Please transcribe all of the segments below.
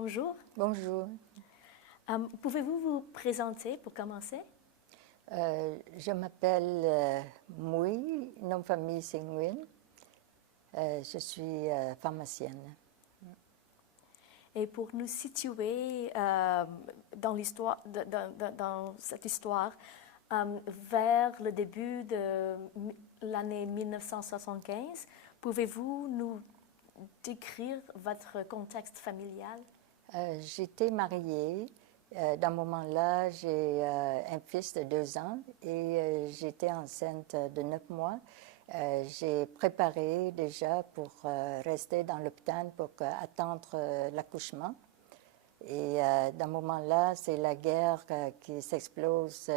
Bonjour. Bonjour. Pouvez-vous vous présenter pour commencer? Je m'appelle Mui, nom de famille c'est Nguyen. Je suis pharmacienne. Et pour nous situer dans l'histoire, dans cette histoire, vers le début de l'année 1975, pouvez-vous nous décrire votre contexte familial? J'étais mariée. Dans ce moment-là, j'ai un fils de 2 ans et j'étais enceinte de 9 mois. J'ai préparé déjà pour rester dans l'hôpital pour attendre l'accouchement. Et dans ce moment-là, c'est la guerre qui s'explose,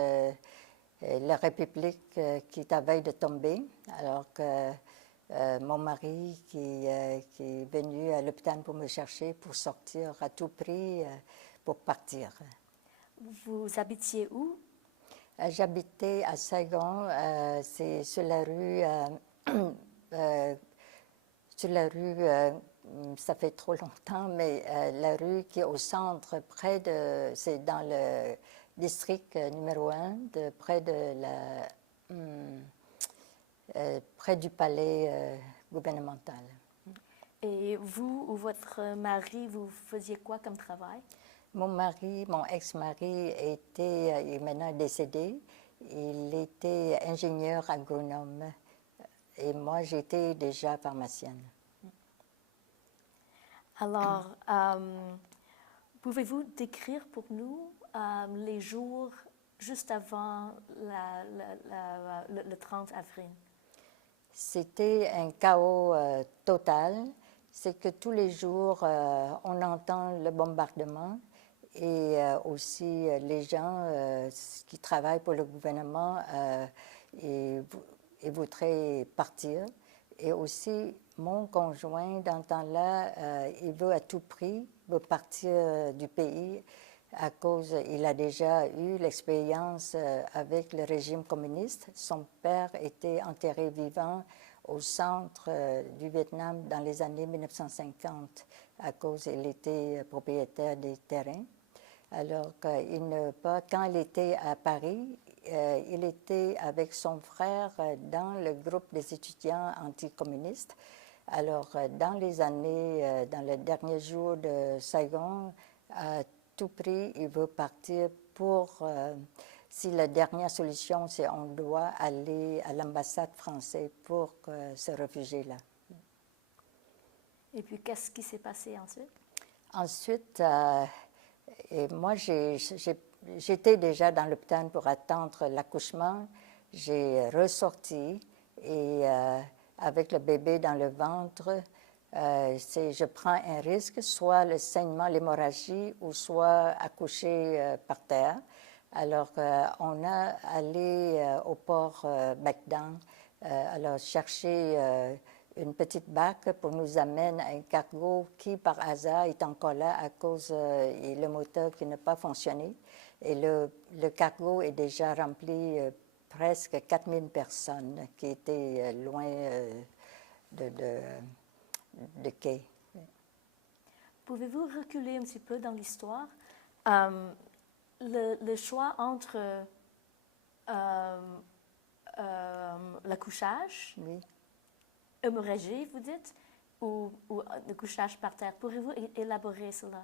la République qui est à veille de tomber, alors que mon mari qui est venu à l'hôpital pour me chercher pour sortir à tout prix pour partir. Vous habitiez où? J'habitais à Saigon, c'est sur la rue, ça fait trop longtemps, mais la rue qui est au centre, c'est dans le district numéro 1, près du palais gouvernemental. Et vous ou votre mari, vous faisiez quoi comme travail? Mon ex-mari est maintenant décédé. Il était ingénieur agronome et moi j'étais déjà pharmacienne. Alors, pouvez-vous décrire pour nous les jours juste avant le 30 avril? C'était un chaos total. C'est que tous les jours, on entend le bombardement et aussi les gens qui travaillent pour le gouvernement ils voudraient partir. Et aussi, mon conjoint, dans ce temps-là, il veut à tout prix partir du pays à cause, il a déjà eu l'expérience avec le régime communiste. Son père était enterré vivant au centre du Vietnam dans les années 1950 à cause il était propriétaire des terrains. Alors quand il était à Paris, il était avec son frère dans le groupe des étudiants anticommunistes. Alors dans les derniers jours de Saigon, à tout prix, il veut partir si la dernière solution, c'est on doit aller à l'ambassade française pour se réfugier là. Et puis, qu'est-ce qui s'est passé ensuite? Ensuite, moi, j'étais déjà dans l'hôpital pour attendre l'accouchement. J'ai ressorti et avec le bébé dans le ventre, je prends un risque, soit le saignement, l'hémorragie, ou soit accoucher par terre. Alors, on a allé au port Bac-Dang, alors chercher une petite barque pour nous amener un cargo qui, par hasard, est encore là à cause le moteur qui n'a pas fonctionné. Et le cargo est déjà rempli presque 4000 personnes qui étaient loin de quai. Pouvez-vous reculer un petit peu dans l'histoire? Le choix entre l'accouchage, Oui. hémorragie, vous dites, ou le couchage par terre. Pourriez-vous élaborer cela?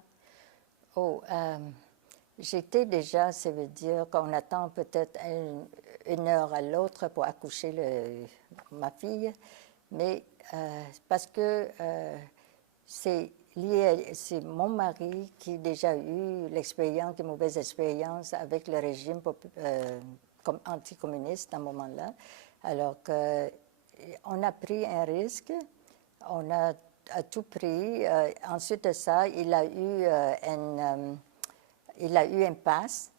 Oh, j'étais déjà, ça veut dire qu'on attend peut-être une heure à l'autre pour accoucher ma fille, mais parce que c'est mon mari qui a déjà eu l'expérience, une mauvaise expérience avec le régime comme anticommuniste à ce moment-là. Alors qu'on a pris un risque, on a à tout prix. Ensuite de ça, il a eu un pass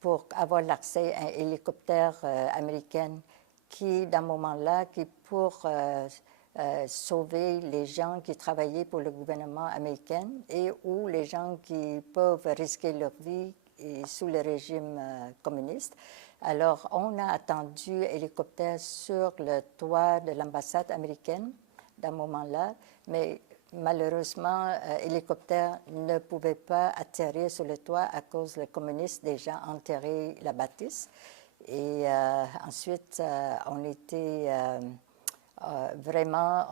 pour avoir l'accès à un hélicoptère américain qui, dans ce moment-là, pour sauver les gens qui travaillaient pour le gouvernement américain et ou les gens qui peuvent risquer leur vie sous le régime communiste. Alors, on a attendu hélicoptère sur le toit de l'ambassade américaine dans ce moment-là, mais malheureusement, l'hélicoptère ne pouvait pas atterrir sur le toit à cause les communistes déjà enterré la bâtisse. Et ensuite, on était vraiment,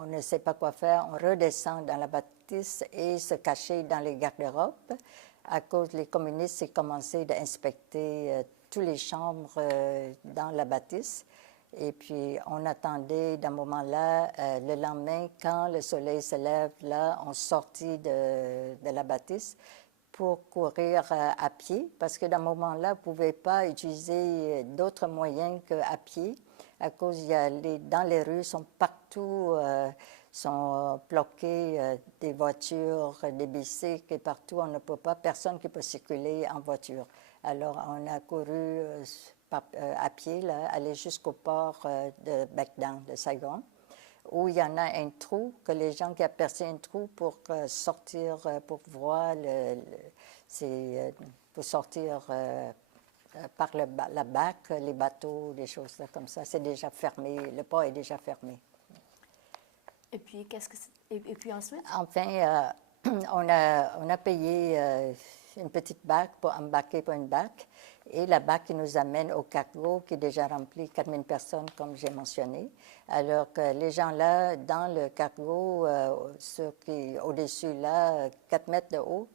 on ne sait pas quoi faire. On redescend dans la bâtisse et se cacher dans les garde-robes. À cause les communistes, ils commençaient d'inspecter toutes les chambres dans la bâtisse. Et puis, on attendait d'un moment-là, le lendemain, quand le soleil se lève, là, on sortit de la bâtisse pour courir à pied, parce que dans ce moment-là, on ne pouvait pas utiliser d'autres moyens qu'à pied, à cause dans les rues, sont partout, sont bloquées des voitures, des bicycles, et partout, on ne peut pas, personne qui peut circuler en voiture. Alors, on a couru à pied, là, aller jusqu'au port de Bac Dang, de Saigon, où il y en a un trou, que les gens qui ont percé un trou pour sortir, pour voir, pour sortir par la bac, les bateaux, des choses là, comme ça. C'est déjà fermé, le port est déjà fermé. Et puis, et puis ensuite? Enfin, on a payé une petite bac pour embarquer pour une bac. Et la bac qui nous amène au cargo qui est déjà rempli, 4000 personnes, comme j'ai mentionné. Alors que les gens là, dans le cargo, au-dessus, là, 4 mètres de haut,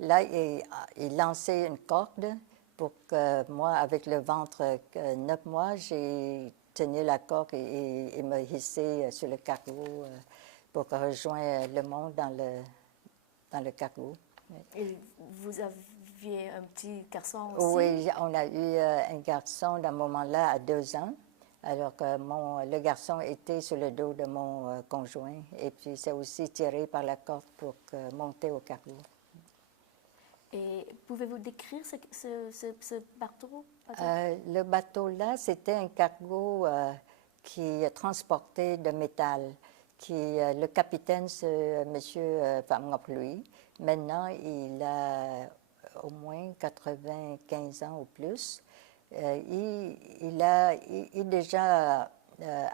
là, ils lançaient une corde pour que moi, avec le ventre 9 mois, j'ai tenu la corde et me hissé sur le cargo pour rejoindre le monde dans le cargo. Et vous aviez un petit garçon aussi? Oui, on a eu un garçon dans ce moment-là à 2 ans, alors que le garçon était sur le dos de mon conjoint, et puis c'est aussi tiré par la corde pour monter au cargo. Et pouvez-vous décrire ce bateau? Le bateau-là, c'était un cargo qui transportait de métal. Le capitaine, c'est M. Pham Ngọc Lui. Maintenant, il a au moins 95 ans ou plus. Il est déjà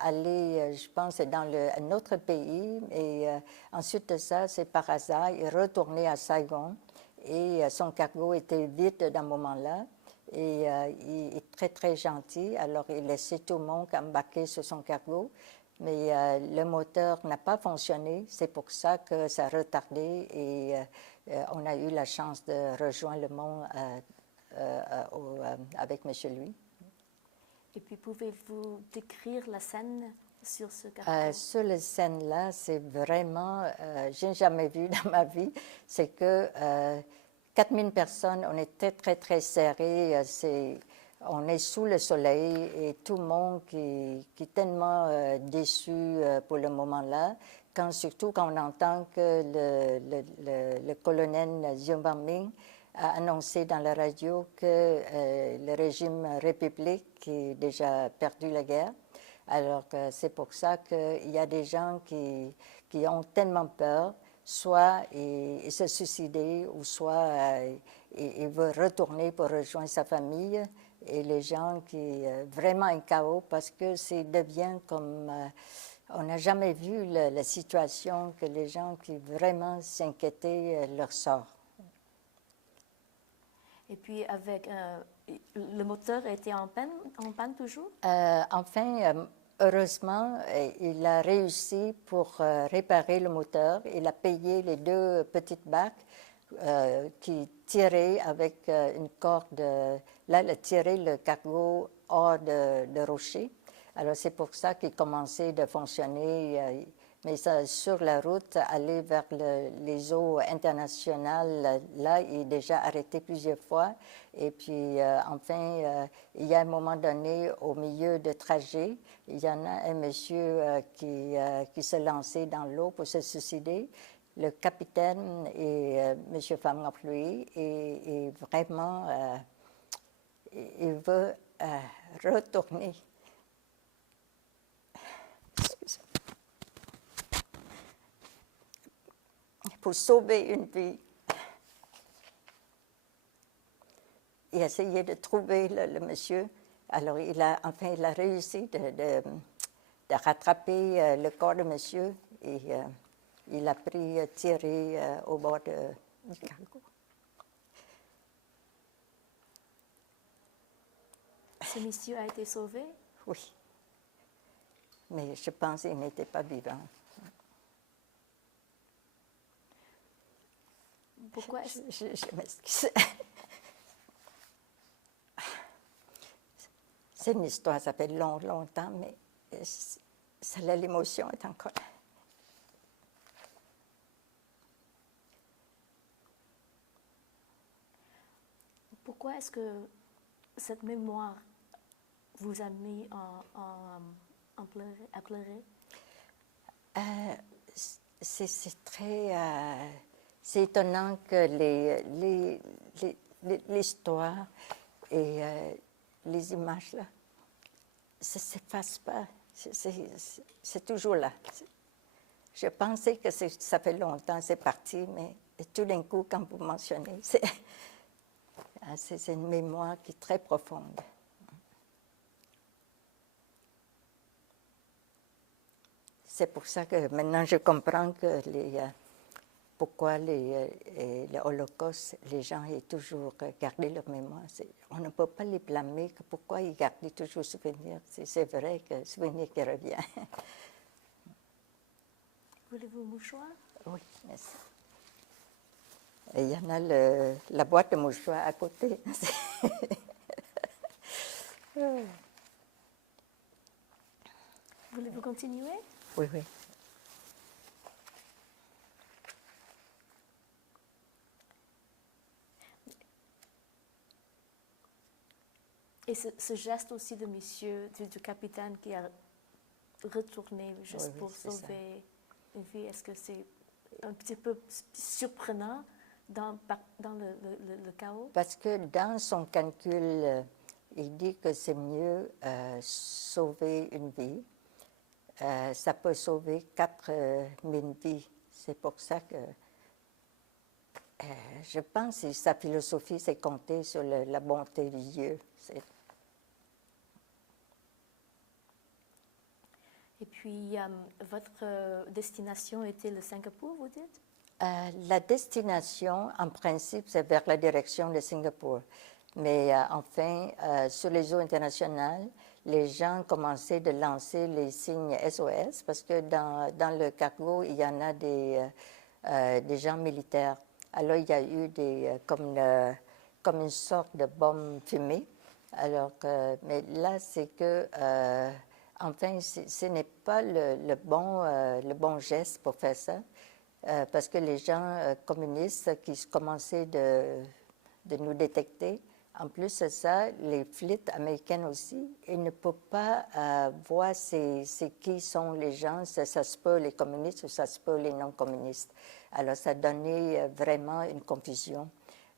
allé, je pense, dans un autre pays. Et ensuite de ça, c'est par hasard, il est retourné à Saigon. Et son cargo était vide dans ce moment-là. Et il est très, très gentil. Alors, il laissait tout le monde embarquer sur son cargo. Mais le moteur n'a pas fonctionné. C'est pour ça que ça a retardé. Et on a eu la chance de rejoindre le monde avec M. Lui. Et puis, pouvez-vous décrire la scène sur ce cargo? Sur la scène-là, c'est vraiment, je n'ai jamais vu dans ma vie, c'est que 4000 personnes, on était très, très serrés, on est sous le soleil et tout le monde qui est tellement déçu pour le moment-là, surtout quand on entend que le colonel Diem Văn Minh a annoncé dans la radio que le régime république a déjà perdu la guerre. Alors c'est pour ça qu'il y a des gens qui ont tellement peur, soit ils se suicider ou soit ils veulent retourner pour rejoindre sa famille. Et les gens vraiment un chaos parce que ça devient comme... on n'a jamais vu la situation que les gens qui vraiment s'inquiétaient leur sort. Et puis, le moteur était en panne toujours? Enfin, heureusement, il a réussi pour réparer le moteur. Il a payé les 2 petites bacs qui tiraient avec une corde. Là, il a tiré le cargo hors de rocher. Alors, c'est pour ça qu'il commençait de fonctionner. Mais ça, sur la route, aller vers les eaux internationales, là, il est déjà arrêté plusieurs fois. Et puis, enfin, il y a un moment donné, au milieu de trajet, il y en a un monsieur qui se lançait dans l'eau pour se suicider. Le capitaine et M. Pham Ngọc Lui est vraiment... il veut retourner. Excusez-moi. Pour sauver une vie. Il a essayé de trouver le monsieur. Alors, il a réussi de rattraper le corps de monsieur. Et il a pris Thierry au bord du cargo. Ce monsieur a été sauvé? Oui. Mais je pense qu'il n'était pas vivant. Pourquoi Je m'excuse. C'est une histoire, ça fait longtemps, mais l'émotion est encore là. Pourquoi est-ce que cette mémoire vous a mis à pleurer? C'est très... c'est étonnant que l'histoire et les images, là, ça ne s'efface pas. C'est toujours là. Je pensais que ça fait longtemps, c'est parti, mais tout d'un coup, quand vous mentionnez, c'est une mémoire qui est très profonde. C'est pour ça que maintenant je comprends que pourquoi le Holocauste, les gens aient toujours gardé leur mémoire. On ne peut pas les blâmer que pourquoi ils gardaient toujours souvenir. C'est vrai que souvenir qui revient. Voulez-vous un mouchoir? Oui, merci. Et il y en a la boîte de mouchoirs à côté. Voulez-vous continuer? Oui, oui. Et ce geste aussi de monsieur, du capitaine qui a retourné juste Oui, pour c'est ça. sauver une vie, est-ce que c'est un petit peu surprenant dans le chaos? Parce que dans son calcul, il dit que c'est mieux sauver une vie. Ça peut sauver 4000 vies. C'est pour ça que je pense que sa philosophie, c'est compter sur la bonté de Dieu. Et puis, votre destination était le Singapour, vous dites? La destination, en principe, c'est vers la direction de Singapour. Mais enfin, sur les eaux internationales, les gens commençaient de lancer les signes SOS parce que dans le cargo, il y en a des gens militaires. Alors, il y a eu comme une sorte de bombe fumée. Alors, mais là, c'est que, enfin, ce n'est pas le bon geste pour faire ça. Parce que les gens communistes qui commençaient de nous détecter, en plus de ça, les flics américaines aussi, ils ne peuvent pas voir c'est qui sont les gens, ça se peut les communistes ou ça se peut les non-communistes. Alors ça donnait vraiment une confusion.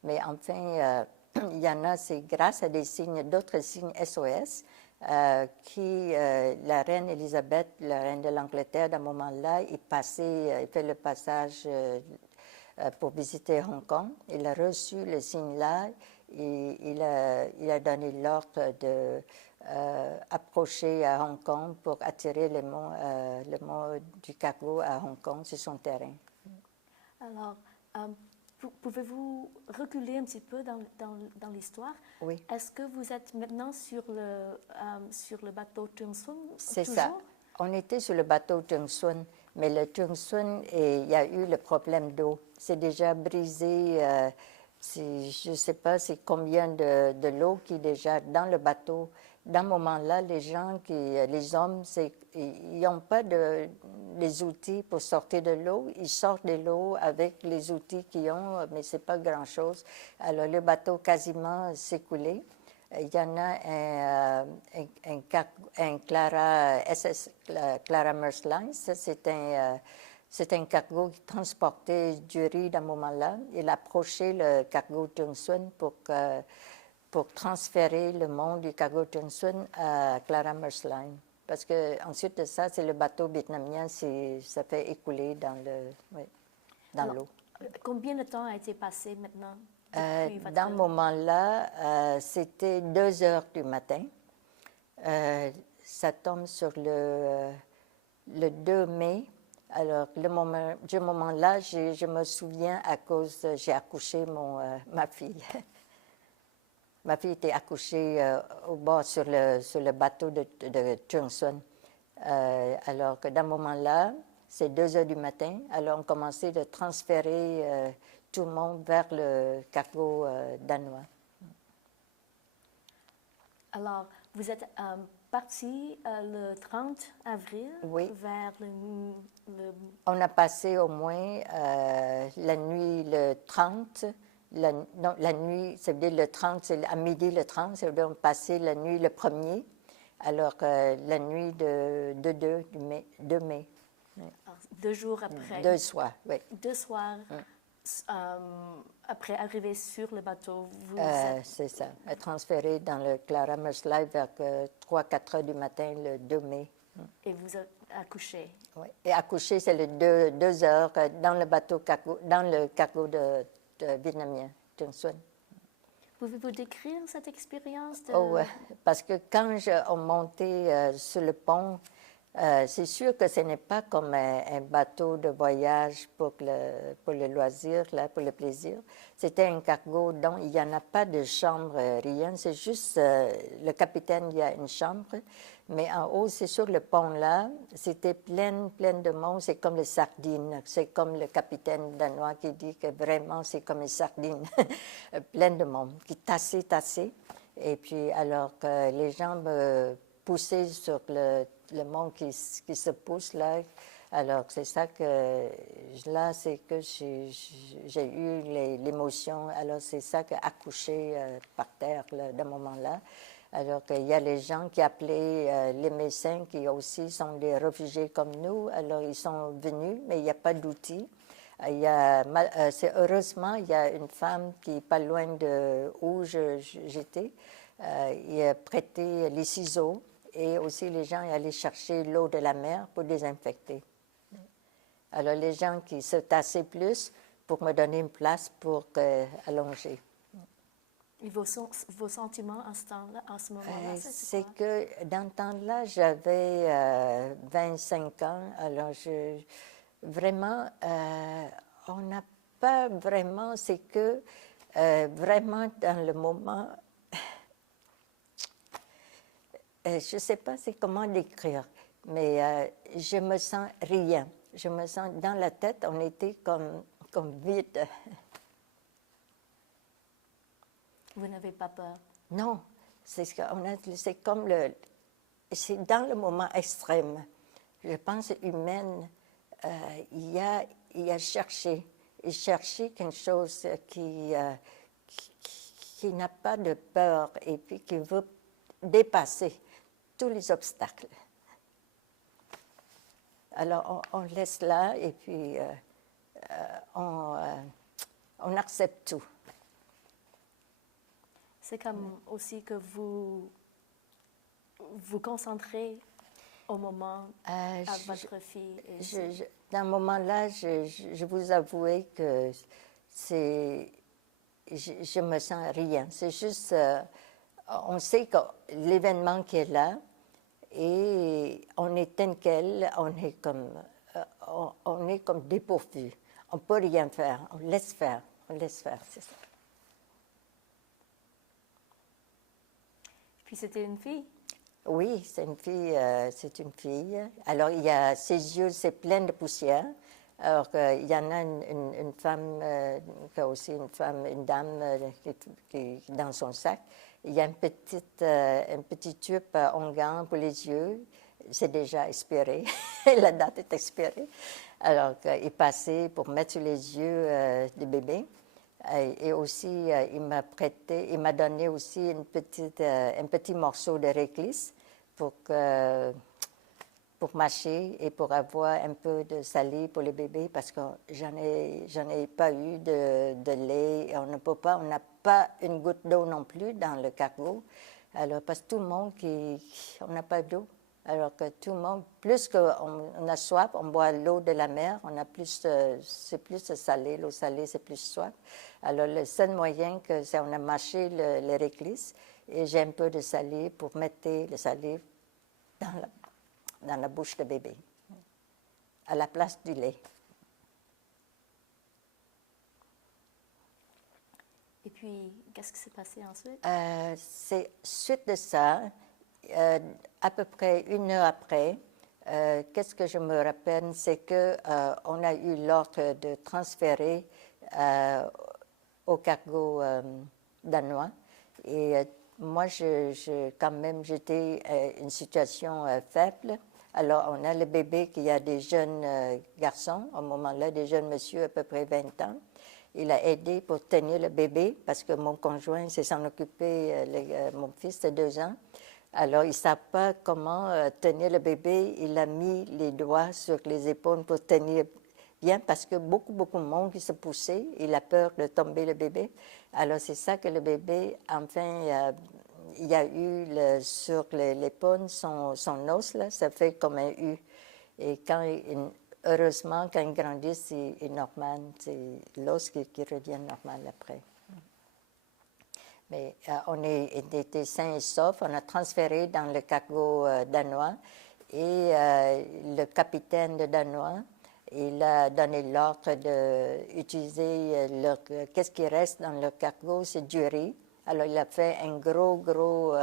Mais enfin, il y en a, c'est grâce à d'autres signes SOS, la reine Élisabeth, la reine de l'Angleterre, à un moment-là, il fait le passage pour visiter Hong Kong. Il a reçu le signe-là et il a donné l'ordre d'approcher à Hong Kong pour attirer le mont du cargo à Hong Kong sur son terrain. Alors, pouvez-vous reculer un petit peu dans l'histoire? Oui. Est-ce que vous êtes maintenant sur le bateau Tung Sun? C'est toujours? ça. On était sur le bateau Tung Sun, mais le Tung Sun, il y a eu le problème d'eau. C'est déjà brisé. Je ne sais pas c'est combien de l'eau qui est déjà dans le bateau. Dans ce moment-là, les hommes, ils n'ont pas les outils pour sortir de l'eau. Ils sortent de l'eau avec les outils qu'ils ont, mais ce n'est pas grand-chose. Alors, le bateau quasiment s'est coulé. Il y en a un Clara Merce-Line. C'est un cargo qui transportait du riz à ce moment-là. Il approchait le cargo Tung Sun pour transférer le monde du cargo Tung Sun à Clara Merce-Line. Parce qu'ensuite de ça, c'est le bateau vietnamien ça fait écouler dans l'eau. Combien de temps a été passé maintenant? Dans ce moment-là, c'était 2 heures du matin. Ça tombe sur le 2 mai. Alors, du moment-là, je me souviens à cause, j'ai accouché ma fille. Ma fille était accouchée au bord sur le bateau de Johnson. Alors que dans ce moment-là, c'est 2 heures du matin, alors on commençait de transférer tout le monde vers le cargo danois. Alors, vous êtes parti le 30 avril Oui. vers On a passé au moins la nuit le 30, non, la nuit, ça veut dire le 30, c'est à midi le 30, ça veut dire on passait la nuit le 1er, alors la nuit de 2 mai. alors, 2 jours après. 2 soirs, oui. 2 soirs après arriver sur le bateau, vous êtes... C'est ça, transféré dans le Clara Merslide vers 3-4 heures du matin le 2 mai. Et vous êtes accouché. Oui. Et accoucher, c'est le 2 heures dans le bateau dans le cargo de vietnamien, Johnson. Pouvez-vous décrire cette expérience de... Oh, parce que quand on montait sur le pont, c'est sûr que ce n'est pas comme un bateau de voyage pour le loisir, là, pour le plaisir. C'était un cargo dont il n'y en a pas de chambre, rien. C'est juste le capitaine, il y a une chambre. Mais en haut, c'est sur le pont là, c'était plein de monde. C'est comme les sardines. C'est comme le capitaine danois qui dit que vraiment, c'est comme les sardines. Plein de monde qui tassait. Et puis, alors que les gens me poussaient sur le monde qui se pousse là. Alors, c'est ça que, là, c'est que j'ai eu l'émotion. Alors, c'est ça que accoucher par terre, là, de ce moment-là. Alors qu'il y a les gens qui appelaient les médecins qui aussi sont des réfugiés comme nous. Alors, ils sont venus, mais il n'y a pas d'outils. Heureusement, il y a une femme qui n'est pas loin de où j'étais. Il a prêté les ciseaux et aussi les gens allaient chercher l'eau de la mer pour désinfecter. Alors, les gens qui se tassaient plus pour me donner une place pour allonger. Et vos sentiments à ce moment-là, c'est que dans ce temps-là, j'avais 25 ans. Alors, vraiment, on n'a pas vraiment, c'est que vraiment dans le moment, je ne sais pas c'est comment décrire, mais je me sens rien. Je me sens dans la tête, on était comme vide. Vous n'avez pas peur? Non, c'est comme c'est dans le moment extrême. Je pense humaine, il a cherché quelque chose qui n'a pas de peur et puis qui veut dépasser tous les obstacles. Alors on laisse là et puis on accepte tout. C'est comme aussi que vous vous concentrez au moment à votre fille. Dans ce moment-là, je vous avoue que je me sens rien. C'est juste, on sait que l'événement qui est là, et on est tel quel, on est comme dépourvu. On ne peut rien faire, on laisse faire, c'est ça. Puis c'était une fille? Oui, c'est une fille. Alors, il y a ses yeux, c'est plein de poussière. Alors, il y en a une femme, aussi une dame qui dans son sac. Il y a un petit tube onguent pour les yeux. C'est déjà expiré. La date est expirée. Alors, il passait pour mettre sur les yeux du bébé. Et aussi, il m'a donné aussi un petit morceau de réglisse pour mâcher et pour avoir un peu de salive pour le bébé parce que j'en ai pas eu de lait. Et on n'a pas une goutte d'eau non plus dans le cargo. Alors, parce que tout le monde on n'a pas d'eau. Alors que tout le monde, plus qu'on a soif, on boit l'eau de la mer, c'est plus salé, l'eau salée, c'est plus soif. Alors, le seul moyen, c'est on a mâché le réglisse et j'ai un peu de salive pour mettre le salive dans la bouche de bébé. à la place du lait. Et puis, qu'est-ce qui s'est passé ensuite? C'est suite de ça, à peu près 1 heure après, qu'est-ce que je me rappelle, c'est que on a eu l'ordre de transférer au cargo danois. Et moi, quand même, j'étais une situation faible. Alors, on a le bébé qui a des jeunes garçons, au moment-là, des jeunes messieurs à peu près 20 ans. Il a aidé pour tenir le bébé parce que mon conjoint s'est s'en occupé, mon fils de 2 ans. Alors, il ne savait pas comment tenir le bébé. Il a mis les doigts sur les épaules pour tenir bien parce que beaucoup de monde qui se poussait. Il a peur de tomber le bébé. Alors, c'est ça que le bébé, enfin, il y a eu sur l'épaule son os, là, ça fait comme un U. Et heureusement, quand il grandit, c'est normal. C'est l'os qui revient normal après. Mais on était sains et saufs. On a transféré dans le cargo danois. Et le capitaine de danois, il a donné l'ordre d'utiliser qu'est-ce qui reste dans le cargo, c'est du riz. Alors, il a fait un gros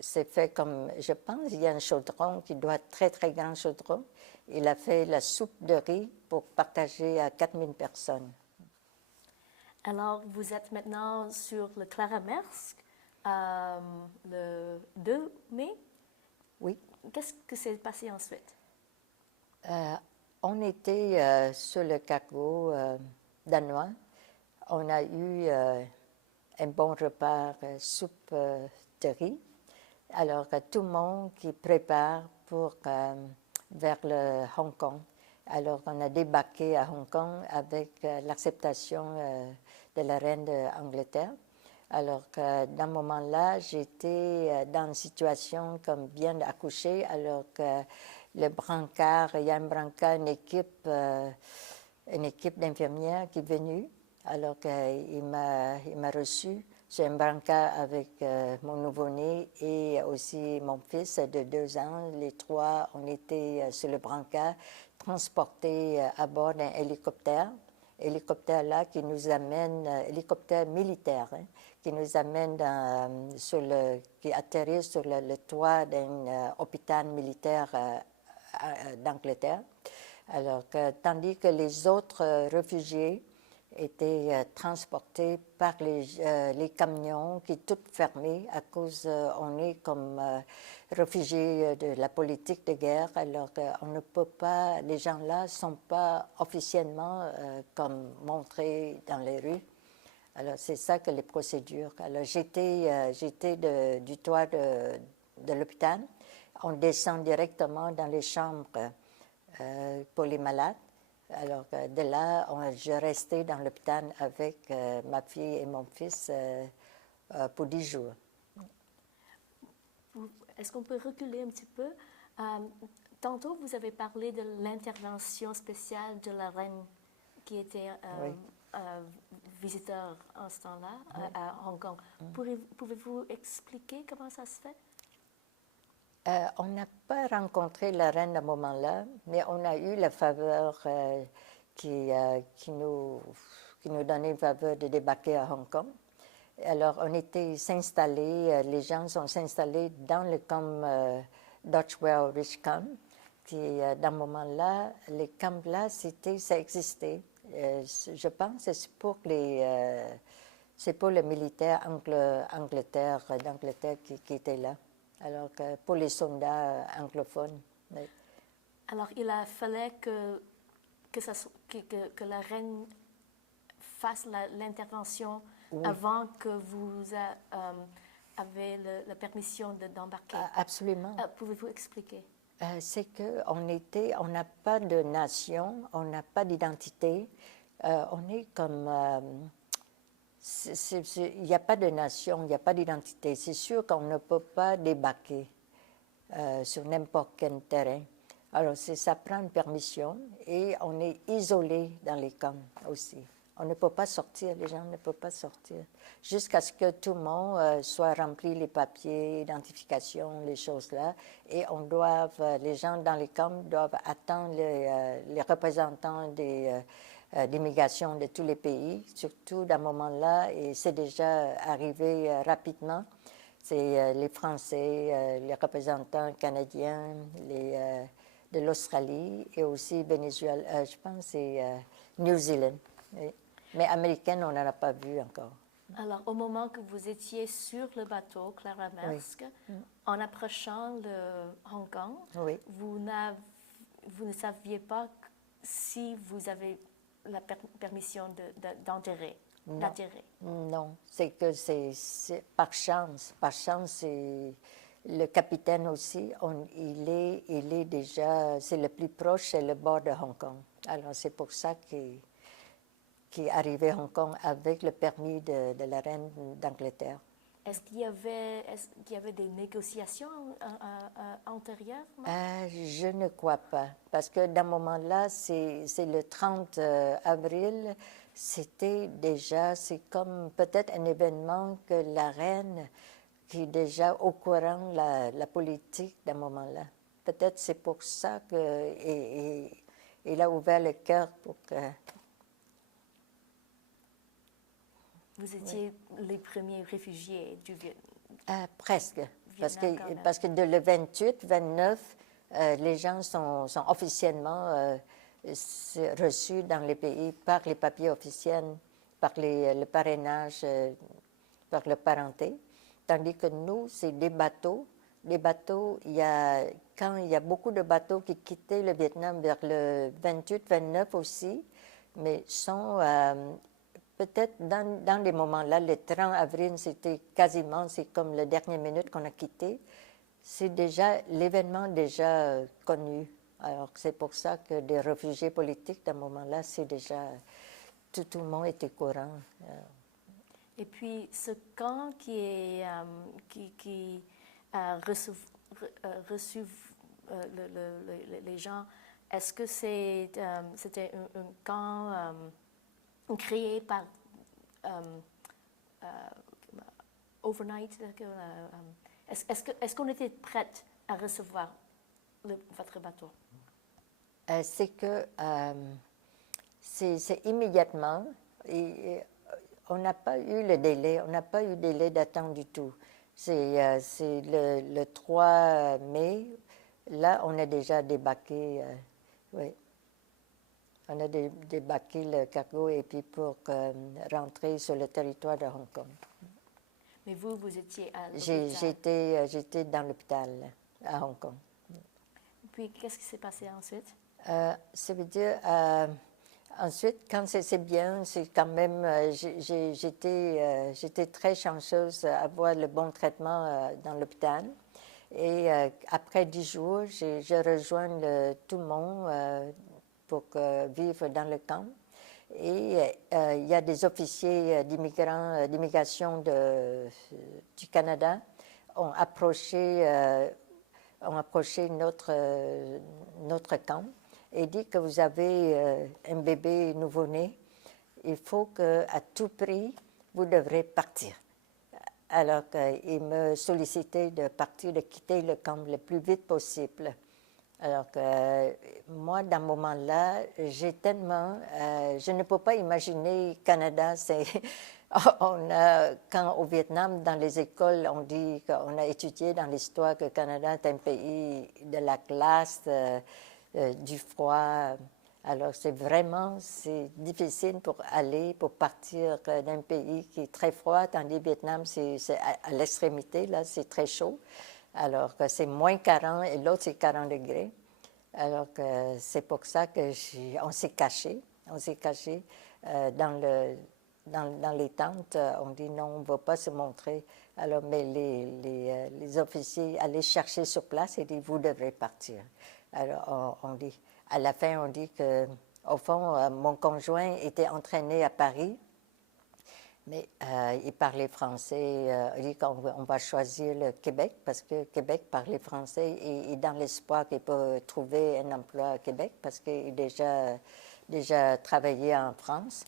c'est fait comme, je pense, il y a un chaudron qui doit être très grand chaudron. Il a fait la soupe de riz pour partager à 4000 personnes. Alors, vous êtes maintenant sur le Klaramersk le 2 mai. Oui. Qu'est-ce qui s'est passé ensuite? On était sur le cargo danois. On a eu un bon repas, soupe de riz. Alors, tout le monde qui prépare pour vers le Hong Kong. Alors, on a débarqué à Hong Kong avec l'acceptation de la reine d'Angleterre. Alors, dans ce moment-là, j'étais dans une situation comme bien accouchée. Alors que le brancard, il y a un brancard, une équipe d'infirmières qui est venue. Alors qu'il m'a reçu. J'ai un brancard avec mon nouveau-né et aussi mon fils de 2 ans. Les 3, on était sur le brancard, transportés à bord d'un hélicoptère. Hélicoptère-là qui nous amène, hélicoptère militaire, hein, qui nous amène qui atterrit sur le toit d'un hôpital militaire d'Angleterre. Alors, tandis que les autres réfugiés étaient transportés par les camions qui sont tous fermés à cause, on est comme réfugiés de la politique de guerre, alors on ne peut pas, les gens-là ne sont pas officiellement comme montrés dans les rues. Alors c'est ça que les procédures. Alors j'étais du toit de l'hôpital, on descend directement dans les chambres pour les malades. Alors, de là, je restais dans l'hôpital avec ma fille et mon fils pour 10 jours. Est-ce qu'on peut reculer un petit peu? Tantôt, vous avez parlé de l'intervention spéciale de la reine qui était visiteur en ce temps-là à Hong Kong. Pouvez-vous expliquer comment ça se fait? On n'a pas rencontré la reine à ce moment-là, mais on a eu la faveur qui nous donnait une faveur de débarquer à Hong Kong. Alors, on était s'installer, les gens sont s'installés dans le camp Dutchwell Rich Camp, qui, dans ce moment-là, les camps-là, ça existait. Je pense que c'est pour les militaires d'Angleterre qui étaient là. Alors que pour les soldats anglophones. Oui. Alors, il a fallu que la reine fasse l'intervention avant que vous avez la permission d'embarquer. Absolument. Pouvez-vous expliquer? C'est qu'on n'a pas de nation, on n'a pas d'identité. On est comme... il n'y a pas de nation, il n'y a pas d'identité. C'est sûr qu'on ne peut pas débarquer sur n'importe quel terrain. Alors, ça prend une permission et on est isolé dans les camps aussi. On ne peut pas sortir, les gens ne peuvent pas sortir. Jusqu'à ce que tout le monde soit rempli les papiers, identification, les choses-là. Et les gens dans les camps doivent attendre les représentants d'immigration de tous les pays, surtout dans ce moment-là. Et c'est déjà arrivé rapidement. C'est les Français, les représentants canadiens, de l'Australie et aussi Venezuela, je pense c'est New Zealand. Oui. Mais américaine, on n'en a pas vu encore. Alors, au moment que vous étiez sur le bateau Clara Mersk, en approchant le Hong Kong, oui. vous ne saviez pas si vous avez la permission d'enterrer. Non, c'est que c'est par chance. Par chance, le capitaine aussi, il est déjà, c'est le plus proche, c'est le bord de Hong Kong. Alors, c'est pour ça qu'il est arrivé à Hong Kong avec le permis de la reine d'Angleterre. Est-ce qu'il y avait des négociations antérieures? Je ne crois pas, parce que dans ce moment-là, c'est le 30 avril, c'était déjà, c'est comme peut-être un événement que la reine, qui est déjà au courant de la politique dans ce moment-là. Peut-être c'est pour ça qu'il a ouvert le cœur pour que... Vous étiez les premiers réfugiés du Vietnam? Presque, parce que le 28, 29, les gens sont officiellement reçus dans les pays par les papiers officiels, par le parrainage, par le parenté, tandis que nous, c'est des bateaux. Les bateaux, quand il y a beaucoup de bateaux qui quittaient le Vietnam vers le 28, 29 aussi, mais sont... peut-être dans les moments-là, le 30 avril, c'est comme la dernière minute qu'on a quitté. C'est déjà l'événement déjà connu. Alors, c'est pour ça que des réfugiés politiques, dans ce moment-là, c'est déjà... Tout le monde était courant. Et puis, ce camp qui a reçu les gens, est-ce que c'était un camp créé par overnight? Est-ce qu'on était prête à recevoir votre bateau? C'est que c'est immédiatement, et on n'a pas eu le délai, on n'a pas eu délai d'attente du tout. C'est le 3 mai, là on a déjà débarqué, oui. On a débarqué le cargo et puis pour rentrer sur le territoire de Hong Kong. Mais vous étiez à l'hôpital? J'étais dans l'hôpital à Hong Kong. Puis, qu'est-ce qui s'est passé ensuite? Ça veut dire, ensuite, quand c'est bien, c'est quand même, j'étais très chanceuse à avoir le bon traitement dans l'hôpital. Et après 10 jours, je rejoins tout le monde pour vivre dans le camp. Et il y a des officiers d'immigration du Canada ont approché notre camp et dit que vous avez un bébé nouveau-né. Il faut qu'à tout prix, vous devrez partir. Alors qu'il me sollicitait de partir, de quitter le camp le plus vite possible. Alors que moi, dans ce moment-là, je ne peux pas imaginer Canada, quand au Vietnam, dans les écoles, on dit qu'on a étudié dans l'histoire que le Canada est un pays de la glace, du froid. Alors c'est difficile pour partir d'un pays qui est très froid, tandis que le Vietnam, c'est à l'extrémité, là, c'est très chaud. Alors que c'est moins 40 et l'autre, c'est 40 degrés. Alors que c'est pour ça qu'on s'est caché. On s'est caché dans les tentes. On dit non, on ne va pas se montrer. Alors, mais les officiers allaient chercher sur place et disent, vous devrez partir. Alors, on dit, à la fin, on dit que, au fond, mon conjoint était entraîné à Paris. Mais il parlait français. Il dit qu'on va choisir le Québec parce que Québec parlait français et dans l'espoir qu'il peut trouver un emploi à Québec parce qu'il a déjà travaillé en France.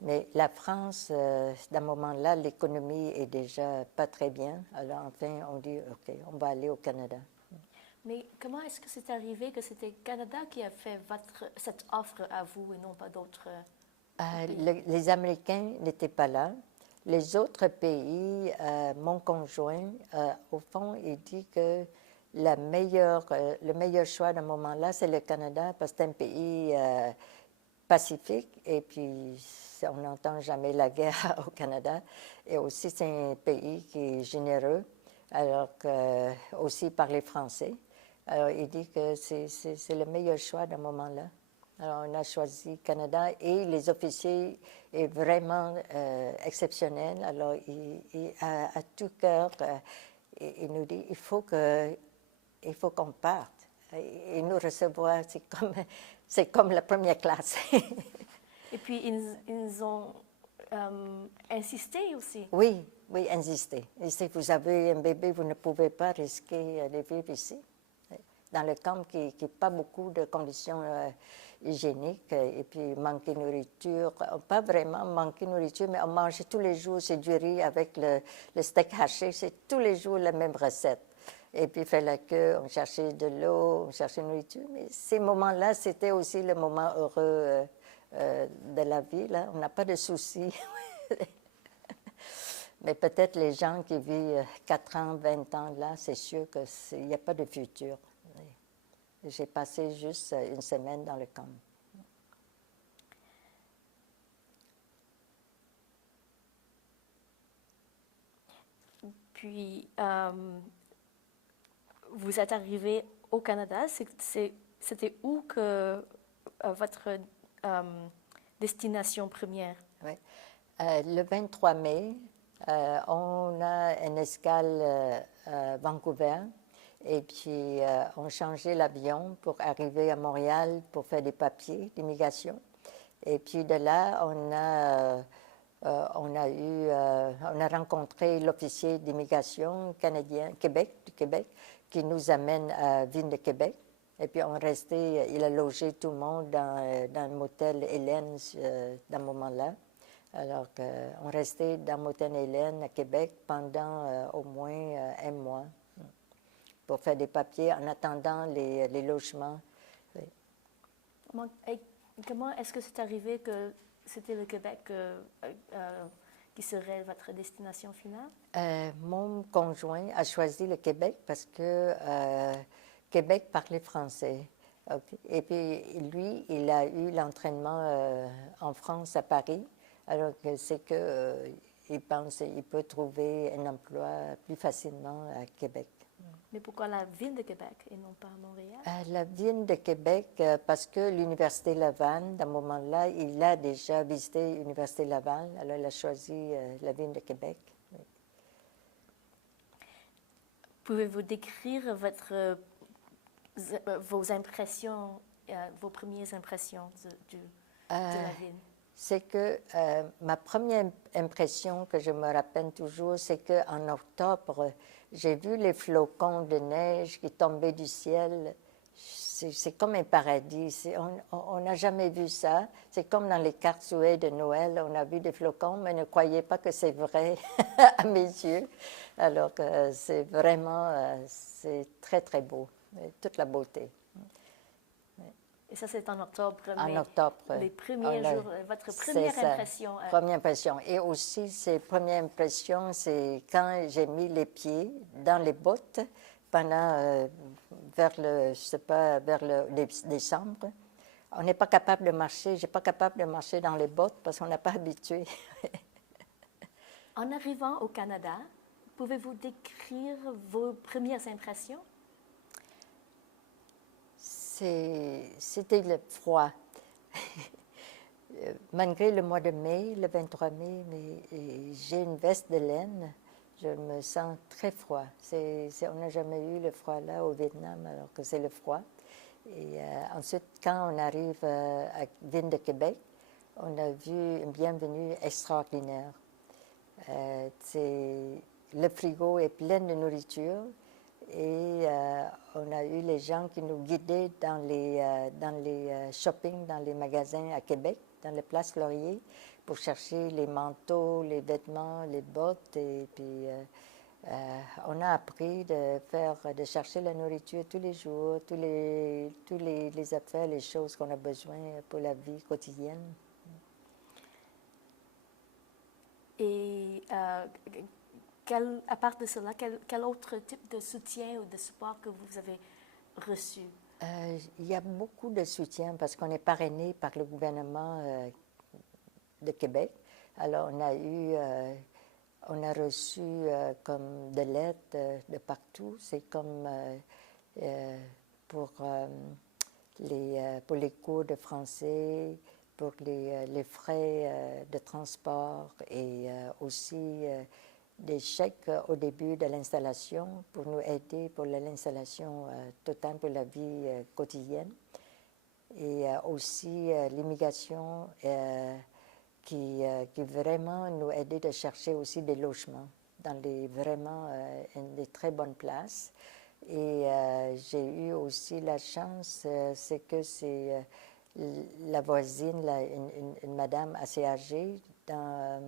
Mais la France, dans ce moment-là, l'économie est déjà pas très bien. Alors enfin, on dit, OK, on va aller au Canada. Mais comment est-ce que c'est arrivé que c'était le Canada qui a fait cette offre à vous et non pas d'autres pays? Les Américains n'étaient pas là. Les autres pays, mon conjoint, au fond, il dit que le meilleur choix dans ce moment-là, c'est le Canada parce que c'est un pays pacifique et puis on n'entend jamais la guerre au Canada. Et aussi, c'est un pays qui est généreux, alors que, aussi par les Français. Alors, il dit que c'est le meilleur choix dans ce moment-là. Alors, on a choisi Canada et les officiers est vraiment exceptionnel. Alors, il à tout cœur, il nous dit il faut qu'on parte. Et nous recevoir, c'est comme la première classe. Et puis, ils ont insisté aussi. Oui, oui, insister. Et si vous avez un bébé, vous ne pouvez pas risquer de vivre ici. Dans le camp, qui n'a pas beaucoup de conditions hygiéniques, et puis manquer de nourriture. Pas vraiment manquer de nourriture, mais on mangeait tous les jours, c'est du riz avec le steak haché, c'est tous les jours la même recette. Et puis, il fallait qu'on cherchait de l'eau, on cherchait de la nourriture. Mais ces moments-là, c'était aussi le moment heureux de la vie. Là. On n'a pas de soucis. Mais peut-être les gens qui vivent 4 ans, 20 ans là, c'est sûr qu'il n'y a pas de futur. J'ai passé juste une semaine dans le camp. Puis, vous êtes arrivé au Canada. C'était où que votre destination première? Oui. Le 23 mai, on a une escale à Vancouver. Et puis, on changeait l'avion pour arriver à Montréal pour faire des papiers d'immigration. Et puis, de là, on a rencontré l'officier d'immigration canadien, du Québec, qui nous amène à Ville de Québec. Et puis, on restait, il a logé tout le monde dans le motel Hélène dans ce moment-là. Alors, on restait dans le motel Hélène à Québec pendant au moins un mois pour faire des papiers en attendant les logements. Oui. Comment est-ce que c'est arrivé que c'était le Québec qui serait votre destination finale? Mon conjoint a choisi le Québec parce que Québec parlait français. Okay. Et puis, lui, il a eu l'entraînement en France, à Paris. Alors, c'est qu'il pense qu'il peut trouver un emploi plus facilement à Québec. Mais pourquoi la ville de Québec et non pas Montréal? La ville de Québec, parce que l'Université Laval, dans ce moment-là, il a déjà visité l'Université Laval, alors il a choisi la ville de Québec. Oui. Pouvez-vous décrire vos impressions, vos premières impressions de la ville? C'est que ma première impression que je me rappelle toujours, c'est qu'en octobre, j'ai vu les flocons de neige qui tombaient du ciel. C'est comme un paradis. On n'a jamais vu ça. C'est comme dans les cartes souhaits de Noël. On a vu des flocons, mais ne croyez pas que c'est vrai à mes yeux. Alors que c'est vraiment, c'est très, très beau. Toute la beauté. Et ça, c'est en octobre. En octobre. Les premiers jours, votre première impression. Première impression. Et aussi, première impression, c'est quand j'ai mis les pieds dans les bottes pendant, vers le décembre. On n'est pas capable de marcher. Je n'ai pas capable de marcher dans les bottes parce qu'on n'a pas habitué. En arrivant au Canada, pouvez-vous décrire vos premières impressions? C'était le froid. Malgré le mois de mai, le 23 mai, j'ai une veste de laine. Je me sens très froid. On n'a jamais eu le froid là au Vietnam, alors que c'est le froid. Et ensuite, quand on arrive à Ville de Québec, on a vu une bienvenue extraordinaire. Le frigo est plein de nourriture. Et on a eu les gens qui nous guidaient dans les shopping, dans les magasins à Québec. dans la place Laurier, pour chercher les manteaux, les vêtements, les bottes. Et puis, on a appris de chercher la nourriture tous les jours, les affaires, les choses qu'on a besoin pour la vie quotidienne. Et à part de cela, quel autre type de soutien ou de support que vous avez reçu? Il y a beaucoup de soutien parce qu'on est parrainé par le gouvernement de Québec. Alors, on a reçu comme de l'aide de partout. C'est comme pour les cours de français, pour les frais de transport et aussi des chèques au début de l'installation pour nous aider pour l'installation totale pour la vie quotidienne. Et aussi l'immigration qui vraiment nous aidait de chercher aussi des logements dans des très bonnes places. Et j'ai eu aussi la chance, c'est que c'est la voisine, une madame assez âgée dans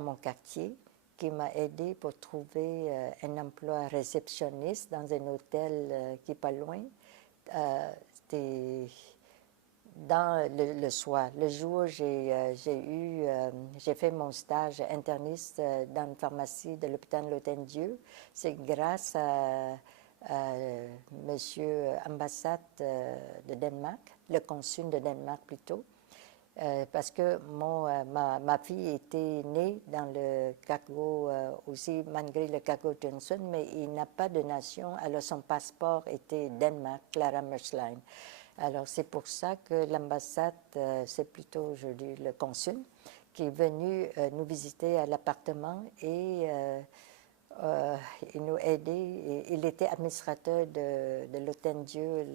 mon quartier, qui m'a aidée pour trouver un emploi réceptionniste dans un hôtel qui n'est pas loin. C'était dans le soir. Le jour, j'ai fait mon stage interniste dans une pharmacie de l'hôpital L'Hôtel-Dieu. C'est grâce à Monsieur Ambassade de Danemark, le consul de Danemark plutôt, parce que ma fille était née dans le cargo aussi, malgré le cargo Johnson, mais il n'a pas de nation, alors son passeport était Danemark, Clara Mersline. Alors c'est pour ça que l'ambassade, c'est plutôt aujourd'hui le consul, qui est venu nous visiter à l'appartement et il nous aidait. Il était administrateur de l'Hôtel-Dieu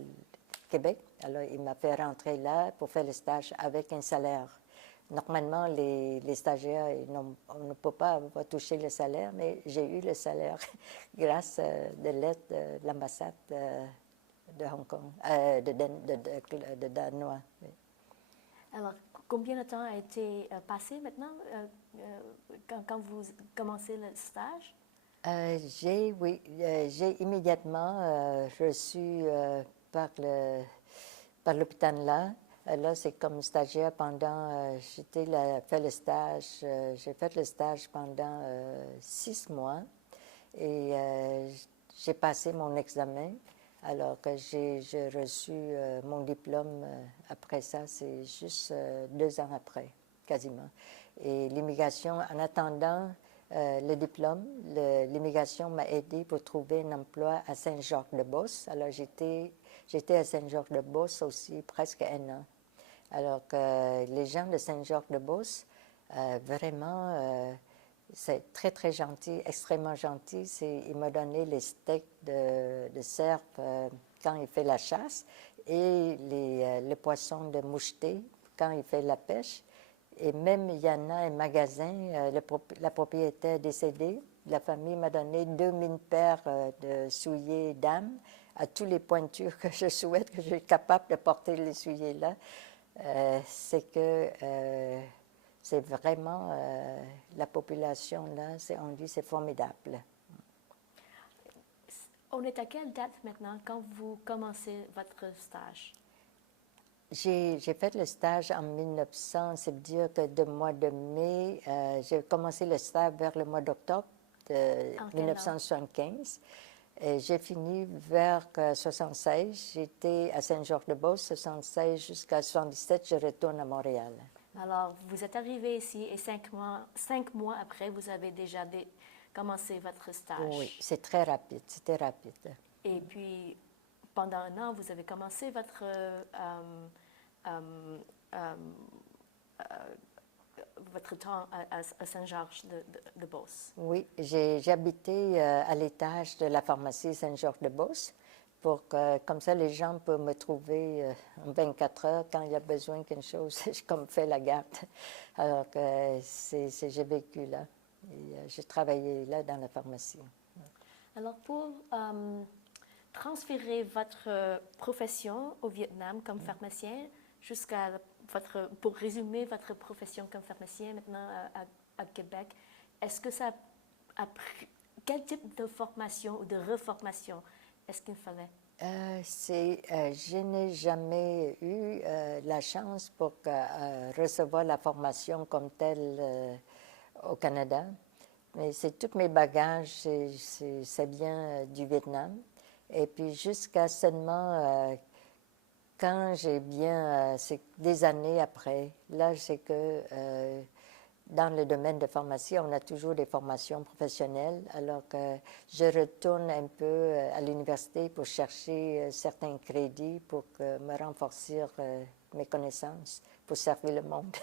Québec. Alors, il m'a fait rentrer là pour faire le stage avec un salaire. Normalement, les stagiaires, on ne peut pas toucher le salaire, mais j'ai eu le salaire grâce de l'aide de l'ambassade de Hong Kong, de Danois. Oui. Alors, combien de temps a été passé maintenant quand vous commencez le stage? J'ai immédiatement reçu par l'hôpital là. Là, c'est comme stagiaire pendant. J'ai fait le stage pendant 6 mois et j'ai passé mon examen. Alors que j'ai reçu mon diplôme après ça, c'est juste 2 ans après, quasiment. Et l'immigration, en attendant le diplôme, l'immigration m'a aidé pour trouver un emploi à Saint-Georges-de-Beauce. Alors j'étais à Saint-Georges-de-Beauce aussi presque 1 an. Alors que les gens de Saint-Georges-de-Beauce, vraiment, c'est très, très gentil, extrêmement gentil. Il m'a donné les steaks de cerf quand il fait la chasse et les poissons de moucheté quand il fait la pêche. Et même, il y en a un magasin, la propriétaire décédée, la famille m'a donné 2000 paires de souliers dames à tous les pointures que je souhaite, que je suis capable de porter les souliers-là. C'est que c'est vraiment la population là, on dit c'est formidable. On est à quelle date maintenant quand vous commencez votre stage? J'ai fait le stage en 1900, c'est-à-dire que de mois de mai, j'ai commencé le stage vers le mois d'octobre de 1975. J'ai fini vers 76. J'étais à Saint-Georges-de-Beauce, 76 jusqu'à 77, je retourne à Montréal. Alors, vous êtes arrivé ici et 5 mois après, vous avez déjà commencé votre stage. Oui, c'est très rapide, c'était rapide. Et puis, pendant 1 an, vous avez commencé votre temps à Saint-Georges-de-Beauce. Oui, j'ai habité à l'étage de la pharmacie Saint-Georges-de-Beauce pour que, comme ça, les gens peuvent me trouver en 24 heures quand il y a besoin d'une chose. J'ai comme fait la garde. Alors que j'ai vécu là et j'ai travaillé là dans la pharmacie. Alors, pour transférer votre profession au Vietnam comme pharmacien, jusqu'à pour résumer votre profession comme pharmacien maintenant à Québec, est-ce que ça a pris, quel type de formation ou de reformation est-ce qu'il fallait? Je n'ai jamais eu la chance pour recevoir la formation comme telle au Canada, mais c'est tous mes bagages, c'est bien du Vietnam. Et puis jusqu'à seulement quand j'ai bien, c'est des années après, là c'est que dans le domaine de pharmacie, on a toujours des formations professionnelles, alors que je retourne un peu à l'université pour chercher certains crédits pour me renforcer mes connaissances, pour servir le monde.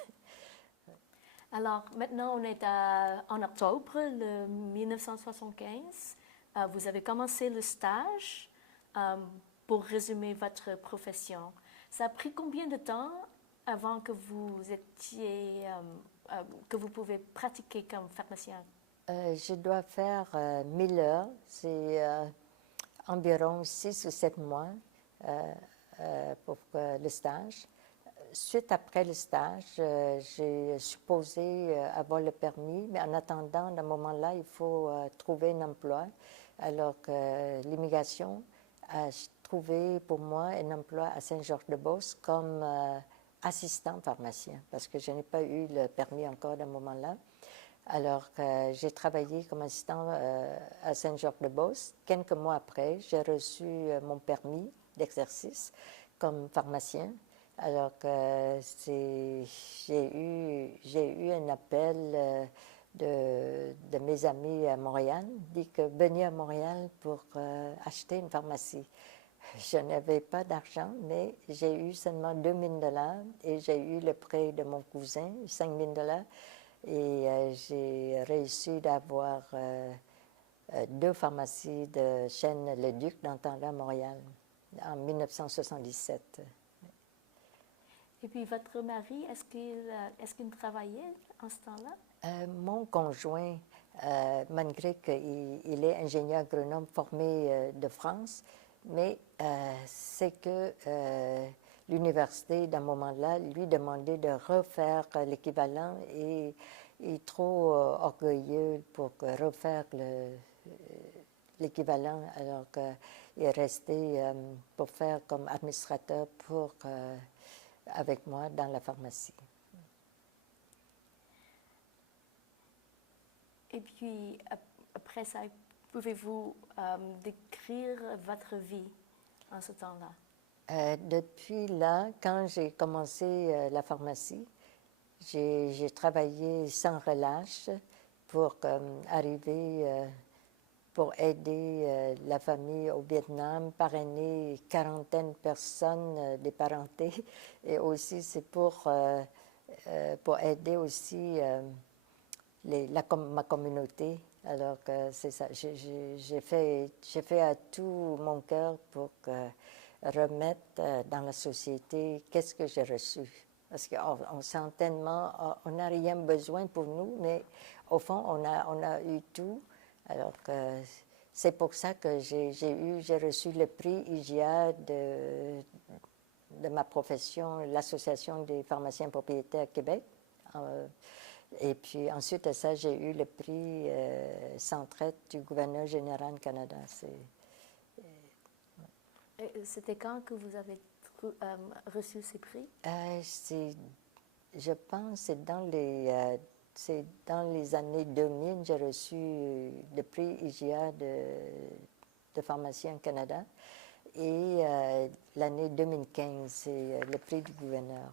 Alors, maintenant, on est en octobre le 1975. Vous avez commencé le stage pour résumer votre profession. Ça a pris combien de temps avant que vous étiez, que vous pouvez pratiquer comme pharmacien? Je dois faire 1000 heures, c'est environ 6 ou 7 mois pour le stage. Suite après le stage, j'ai supposé avoir le permis, mais en attendant, à ce moment-là, il faut trouver un emploi. Alors que l'immigration a trouvé pour moi un emploi à Saint-Georges-de-Beauce comme assistant pharmacien, parce que je n'ai pas eu le permis encore à ce moment-là. Alors que j'ai travaillé comme assistant à Saint-Georges-de-Beauce. Quelques mois après, j'ai reçu mon permis d'exercice comme pharmacien. Alors que j'ai eu un appel de mes amis à Montréal, dit que venez à Montréal pour acheter une pharmacie. Je n'avais pas d'argent, mais j'ai eu seulement 2000 $ et j'ai eu le prêt de mon cousin, 5000 $. Et j'ai réussi d'avoir 2 pharmacies de chaîne Le Duc dans le temps-là à Montréal, en 1977. Et puis, votre mari, est-ce qu'il travaillait en ce temps-là? Mon conjoint, malgré qu'il est ingénieur agronome formé de France, mais c'est que l'université, dans ce moment-là, lui demandait de refaire l'équivalent et il est trop orgueilleux pour refaire l'équivalent, alors qu'il est resté pour faire comme administrateur avec moi dans la pharmacie. Et puis, après ça, pouvez-vous décrire votre vie en ce temps-là? Depuis là, quand j'ai commencé la pharmacie, j'ai travaillé sans relâche pour arriver, pour aider la famille au Vietnam, parrainer 40 personnes des parentés. Et aussi, c'est pour aider aussi ma communauté. Alors que c'est ça, j'ai fait à tout mon cœur pour remettre dans la société qu'est-ce que j'ai reçu. Parce qu'on sent tellement, on n'a rien besoin pour nous, mais au fond, on a eu tout. Alors que c'est pour ça que j'ai reçu le prix IGA de ma profession, l'Association des pharmaciens propriétaires à Québec. Et puis ensuite de ça, j'ai eu le prix Centraide du gouverneur général du Canada. C'était quand que vous avez reçu ces prix? Je pense que c'est dans les années 2000, j'ai reçu le prix IGA de pharmacien au Canada. Et l'année 2015, c'est le prix du gouverneur.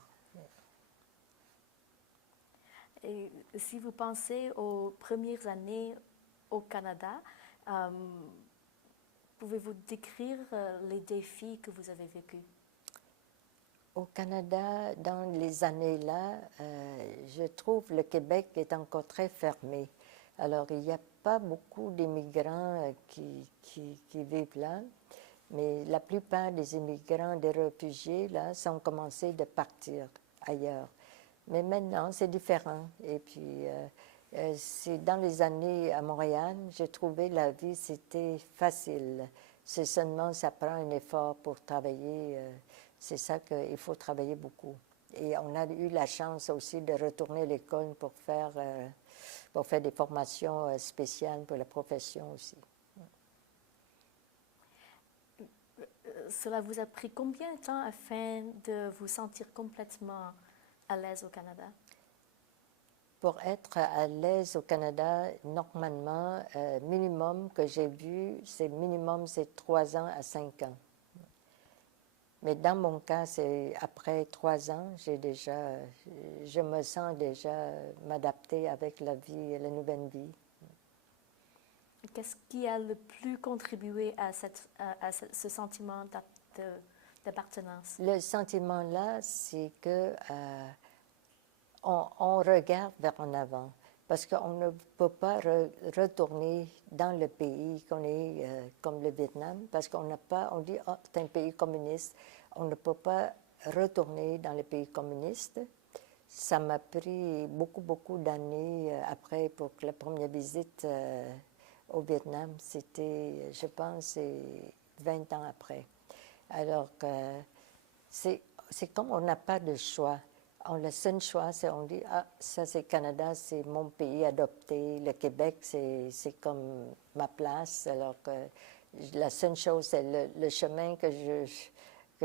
Et si vous pensez aux premières années au Canada, pouvez-vous décrire les défis que vous avez vécus? Au Canada, dans les années-là, je trouve que le Québec est encore très fermé. Alors, il n'y a pas beaucoup d'immigrants qui vivent là, mais la plupart des immigrants, des réfugiés, là, sont commencés de partir ailleurs. Mais maintenant, c'est différent. Et puis, c'est dans les années à Montréal, j'ai trouvé la vie, c'était facile. C'est seulement, ça prend un effort pour travailler. C'est ça qu'il faut travailler beaucoup. Et on a eu la chance aussi de retourner à l'école pour faire des formations spéciales pour la profession aussi. Cela vous a pris combien de temps afin de vous sentir complètement à l'aise au Canada? Pour être à l'aise au Canada, normalement, minimum que j'ai vu, c'est 3 ans à 5 ans. Mais dans mon cas, c'est après 3 ans, je me sens déjà m'adapter avec la vie, la nouvelle vie. Qu'est-ce qui a le plus contribué à ce sentiment d'appartenance? Le sentiment-là, c'est que on regarde vers en avant, parce qu'on ne peut pas retourner dans le pays qu'on est, comme le Vietnam, parce qu'on n'a pas, on dit, oh, c'est un pays communiste, on ne peut pas retourner dans le pays communiste. Ça m'a pris beaucoup d'années après pour que la première visite au Vietnam, c'était, je pense, 20 ans après. Alors que c'est comme on n'a pas de choix. Le seul choix, c'est on dit, ah, ça c'est Canada, c'est mon pays adopté. Le Québec, c'est comme ma place. Alors que la seule chose, c'est le chemin que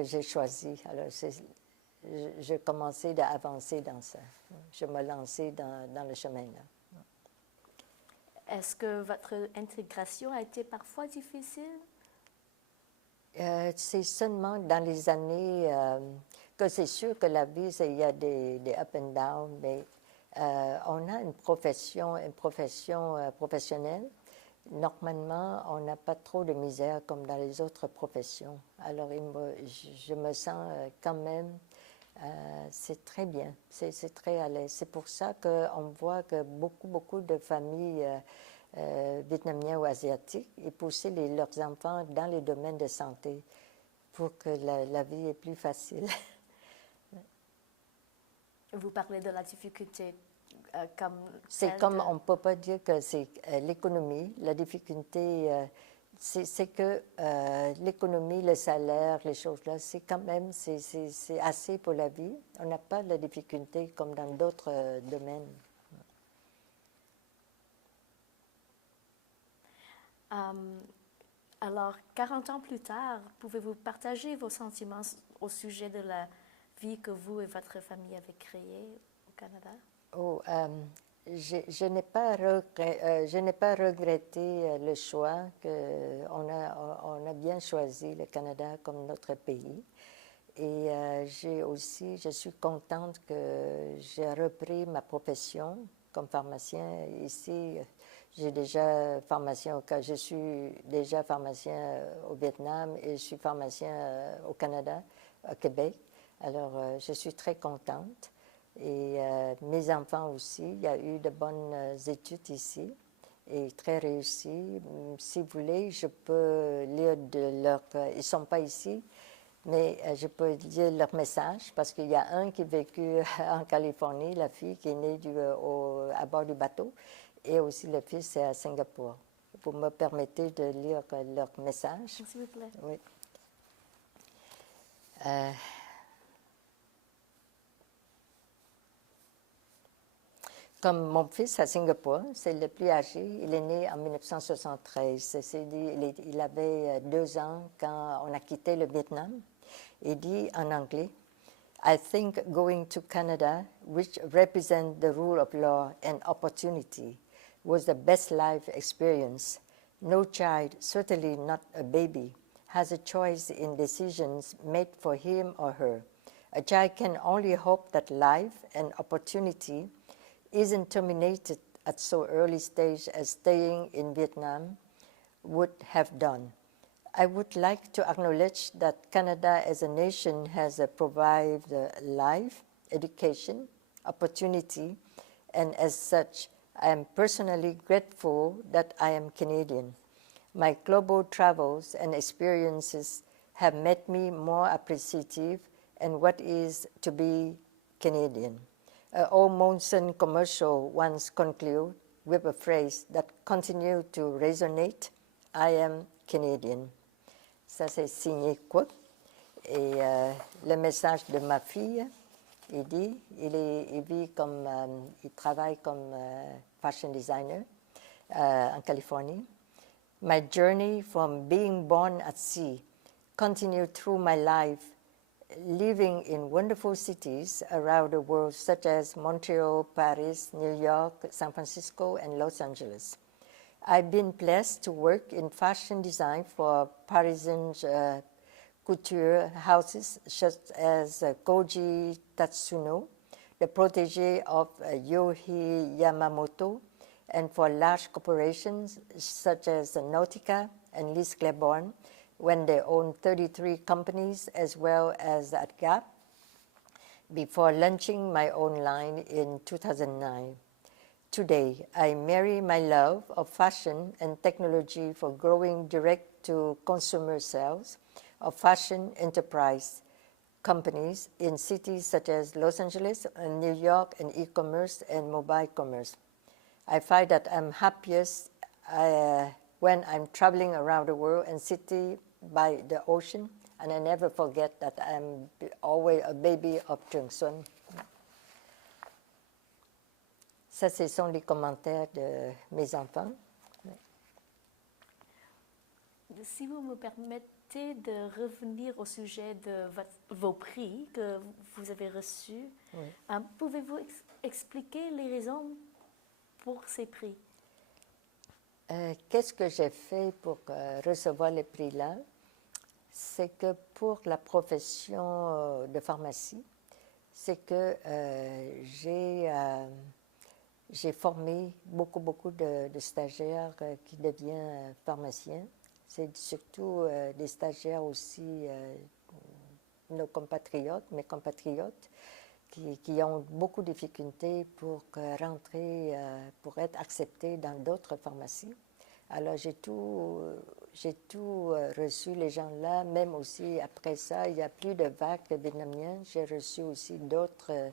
j'ai choisi. Alors, je commençais à avancer dans ça. Je me lançais dans le chemin-là. Est-ce que votre intégration a été parfois difficile? C'est seulement dans les années que c'est sûr que la vie, il y a des up and down, mais on a une profession professionnelle. Normalement, on n'a pas trop de misère comme dans les autres professions. Alors, je me sens quand même, c'est très bien, c'est très à l'aise. C'est pour ça qu'on voit que beaucoup de familles vietnamiens ou asiatiques et pousser leurs enfants dans les domaines de santé pour que la vie est plus facile. Vous parlez de la difficulté comme... C'est comme, on ne peut pas dire que c'est l'économie. La difficulté, c'est que l'économie, le salaire, les choses-là, c'est quand même, c'est assez pour la vie. On n'a pas de difficulté comme dans d'autres domaines. Alors, 40 ans plus tard, pouvez-vous partager vos sentiments au sujet de la vie que vous et votre famille avez créée au Canada? Oh, je n'ai pas regretté le choix qu'on a bien choisi le Canada comme notre pays. Et je suis contente que j'ai repris ma profession comme pharmacien ici. Je suis déjà pharmacien au Vietnam et je suis pharmacien au Canada, au Québec. Alors, je suis très contente. Et mes enfants aussi, il y a eu de bonnes études ici et très réussies. Si vous voulez, je peux lire ils ne sont pas ici, mais je peux lire leur message parce qu'il y a un qui a vécu en Californie, la fille qui est née à bord du bateau, et aussi le fils c'est à Singapour. Vous me permettez de lire leur message? S'il vous plaît. Oui. Comme mon fils à Singapour, c'est le plus âgé, il est né en 1973. Il avait 2 ans quand on a quitté le Vietnam. Il dit en anglais, I think going to Canada, which represents the rule of law and opportunity, was the best life experience. No child, certainly not a baby, has a choice in decisions made for him or her. A child can only hope that life and opportunity isn't terminated at so early stage as staying in Vietnam would have done. I would like to acknowledge that Canada as a nation has provided life, education, opportunity, and as such, I am personally grateful that I am Canadian. My global travels and experiences have made me more appreciative and what is to be Canadian. Old Monson commercial once concluded with a phrase that continues to resonate, I am Canadian. Ça, c'est signé Quoc. Et le message de ma fille, il dit, il travaille comme fashion designer en Californie. My journey from being born at sea continued through my life, living in wonderful cities around the world, such as Montreal, Paris, New York, San Francisco, and Los Angeles. I've been blessed to work in fashion design for Parisian couture houses such as Koji Tatsuno, the protege of Yohei Yamamoto, and for large corporations such as Nautica and Lis Claiborne, when they owned 33 companies, as well as at Gap, before launching my own line in 2009. Today, I marry my love of fashion and technology for growing direct-to-consumer sales of fashion enterprise companies in cities such as Los Angeles and New York, and e-commerce and mobile commerce. I find that I'm happiest when I'm traveling around the world and city by the ocean, and I never forget that I'm always a baby of Trường Xuân. Ça, ce sont les commentaires de mes enfants. Si vous me permettez de revenir au sujet de vos prix que vous avez reçus, oui. Pouvez-vous expliquer les raisons pour ces prix? Qu'est-ce que j'ai fait pour recevoir les prix-là? C'est que pour la profession de pharmacie, c'est que j'ai formé beaucoup de stagiaires qui deviennent pharmaciens. C'est surtout des stagiaires aussi, mes compatriotes, qui ont beaucoup de difficultés pour rentrer, pour être acceptés dans d'autres pharmacies. Alors j'ai tout reçu, les gens-là, même aussi après ça, il y a plus de vagues vietnamiens. J'ai reçu aussi d'autres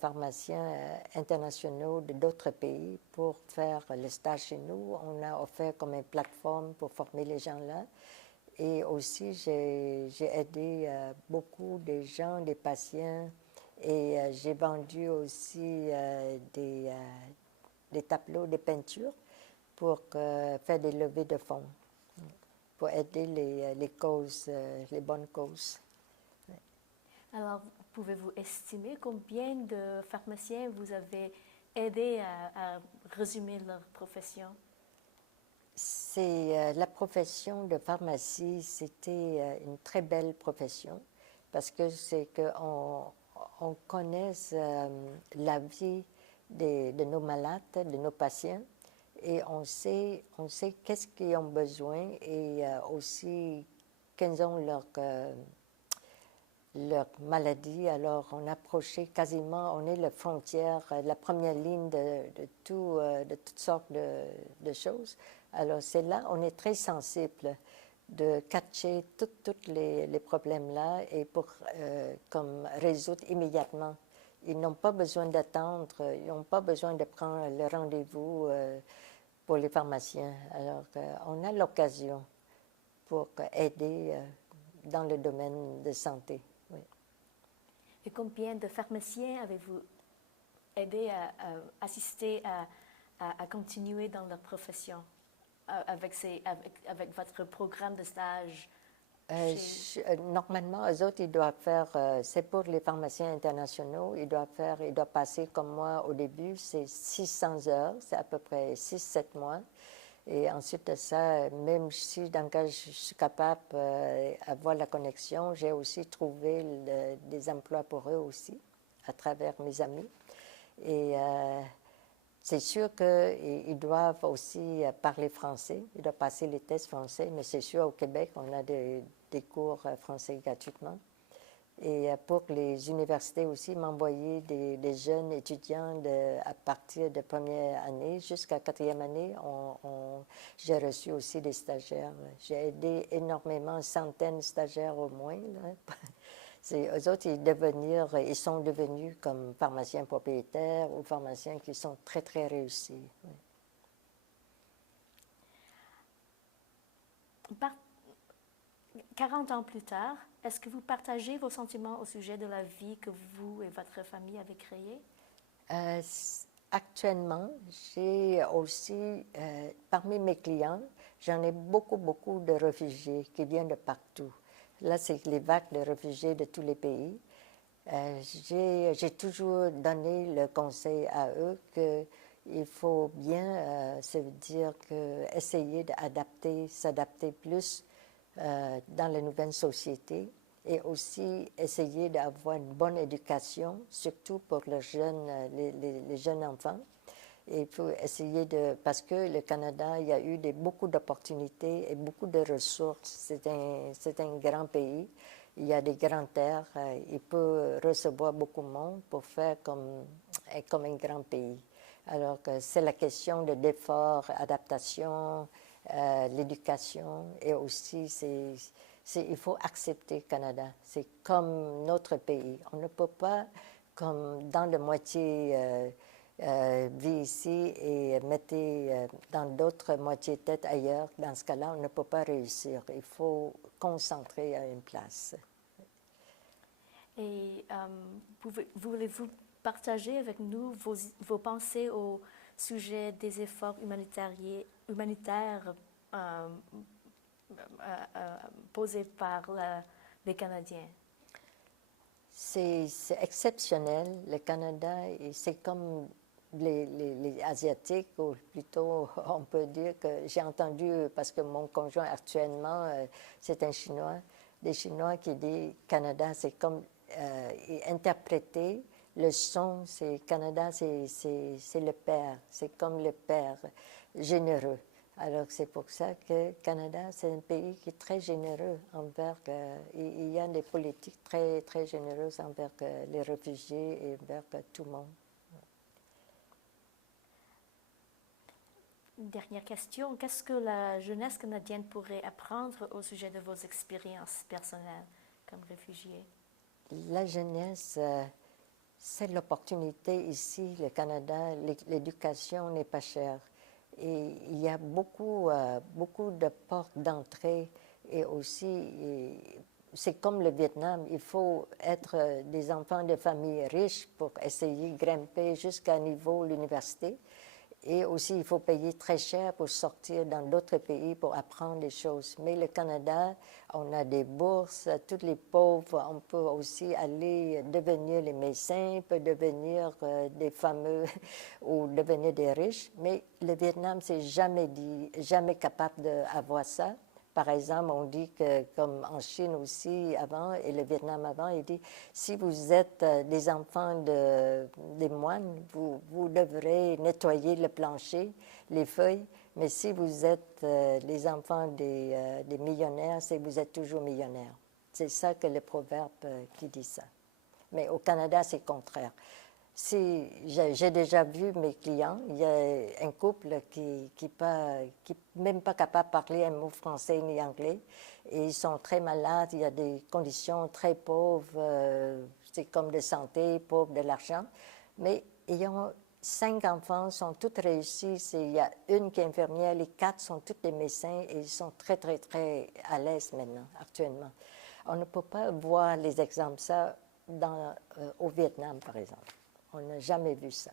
pharmaciens internationaux d'autres pays pour faire le stage chez nous. On a offert comme une plateforme pour former les gens-là. Et aussi, j'ai aidé beaucoup de gens, des patients, et j'ai vendu aussi des tableaux, des peintures pour faire des levées de fonds, pour aider les causes, les bonnes causes. Alors, pouvez-vous estimer combien de pharmaciens vous avez aidé à résumer leur profession? C'est la profession de pharmacie, c'était une très belle profession parce que c'est qu'on connaisse la vie de nos malades, de nos patients, et on sait qu'est-ce qu'ils ont besoin et aussi quelles ont leur maladie. Alors on approchait quasiment, on est la frontière, la première ligne de toutes sortes de choses. Alors c'est là, on est très sensible de catcher tous les problèmes-là et pour comme résoudre immédiatement. Ils n'ont pas besoin d'attendre, ils n'ont pas besoin de prendre le rendez-vous pour les pharmaciens. Alors on a l'occasion pour aider dans le domaine de santé. Oui. Et combien de pharmaciens avez-vous aidé à assister à continuer dans leur profession avec votre programme de stage? Normalement, eux autres, ils doivent faire, c'est pour les pharmaciens internationaux, ils doivent passer comme moi au début, c'est 600 heures, c'est à peu près 6-7 mois. Et ensuite de ça, même si dans le cas je suis capable d'avoir la connexion, j'ai aussi trouvé des emplois pour eux aussi, à travers mes amis. Et c'est sûr qu'ils doivent aussi parler français, ils doivent passer les tests français, mais c'est sûr, au Québec, on a des cours français gratuitement. Et pour les universités aussi, m'envoyer des jeunes étudiants à partir de première année jusqu'à quatrième année, j'ai reçu aussi des stagiaires. J'ai aidé énormément, centaines de stagiaires au moins. Eux autres, ils sont devenus comme pharmaciens propriétaires ou pharmaciens qui sont très, très réussis. Oui. 40 ans plus tard, est-ce que vous partagez vos sentiments au sujet de la vie que vous et votre famille avez créée? Actuellement, j'ai aussi, parmi mes clients, j'en ai beaucoup de réfugiés qui viennent de partout. Là, c'est les vagues de réfugiés de tous les pays. J'ai toujours donné le conseil à eux qu'il faut bien, ça veut dire que essayer d'adapter, s'adapter plus dans la nouvelle société et aussi essayer d'avoir une bonne éducation, surtout pour les jeunes enfants. Et il faut essayer de... Parce que le Canada, il y a eu beaucoup d'opportunités et beaucoup de ressources. C'est un grand pays. Il y a des grandes terres. Il peut recevoir beaucoup de monde pour faire comme un grand pays. Alors que c'est la question de l'effort, adaptation, l'éducation et aussi il faut accepter le Canada. C'est comme notre pays. On ne peut pas, comme dans la moitié vit ici et mettez dans d'autres moitiés tête ailleurs. Dans ce cas-là, on ne peut pas réussir. Il faut concentrer à une place. Et voulez-vous partager avec nous vos pensées au sujet des efforts humanitaires posés par les Canadiens? C'est exceptionnel. Le Canada, c'est comme les Asiatiques, ou plutôt on peut dire que j'ai entendu, parce que mon conjoint actuellement, c'est un Chinois, des Chinois qui disent Canada, c'est comme interpréter le son, c'est Canada, c'est le père, c'est comme le père généreux. Alors c'est pour ça que le Canada, c'est un pays qui est très généreux envers, il y a des politiques très généreuses envers les réfugiés et envers tout le monde. Une dernière question. Qu'est-ce que la jeunesse canadienne pourrait apprendre au sujet de vos expériences personnelles comme réfugiés? La jeunesse, c'est l'opportunité ici, le Canada, l'éducation n'est pas chère. Et il y a beaucoup de portes d'entrée et aussi, c'est comme le Vietnam, il faut être des enfants de familles riches pour essayer de grimper jusqu'à niveau l'université. Et aussi, il faut payer très cher pour sortir dans d'autres pays pour apprendre des choses. Mais le Canada, on a des bourses, tous les pauvres, on peut aussi aller devenir les médecins, peut devenir des fameux ou devenir des riches. Mais le Vietnam, c'est jamais capable d'avoir ça. Par exemple, on dit que, comme en Chine aussi avant, et le Vietnam avant, il dit, si vous êtes des enfants des moines, vous devrez nettoyer le plancher, les feuilles, mais si vous êtes les enfants des millionnaires, c'est vous êtes toujours millionnaire. C'est ça que le proverbe qui dit ça. Mais au Canada, c'est le contraire. Si j'ai déjà vu mes clients, il y a un couple qui n'est même pas capable de parler un mot français ni anglais, et ils sont très malades, il y a des conditions très pauvres, c'est comme de santé, pauvres de l'argent, mais ils ont 5 enfants, sont tous réussis, il y a une qui est infirmière, les 4 sont tous des médecins, et ils sont très à l'aise maintenant, actuellement. On ne peut pas voir les exemples ça au Vietnam, par exemple. On n'a jamais vu ça.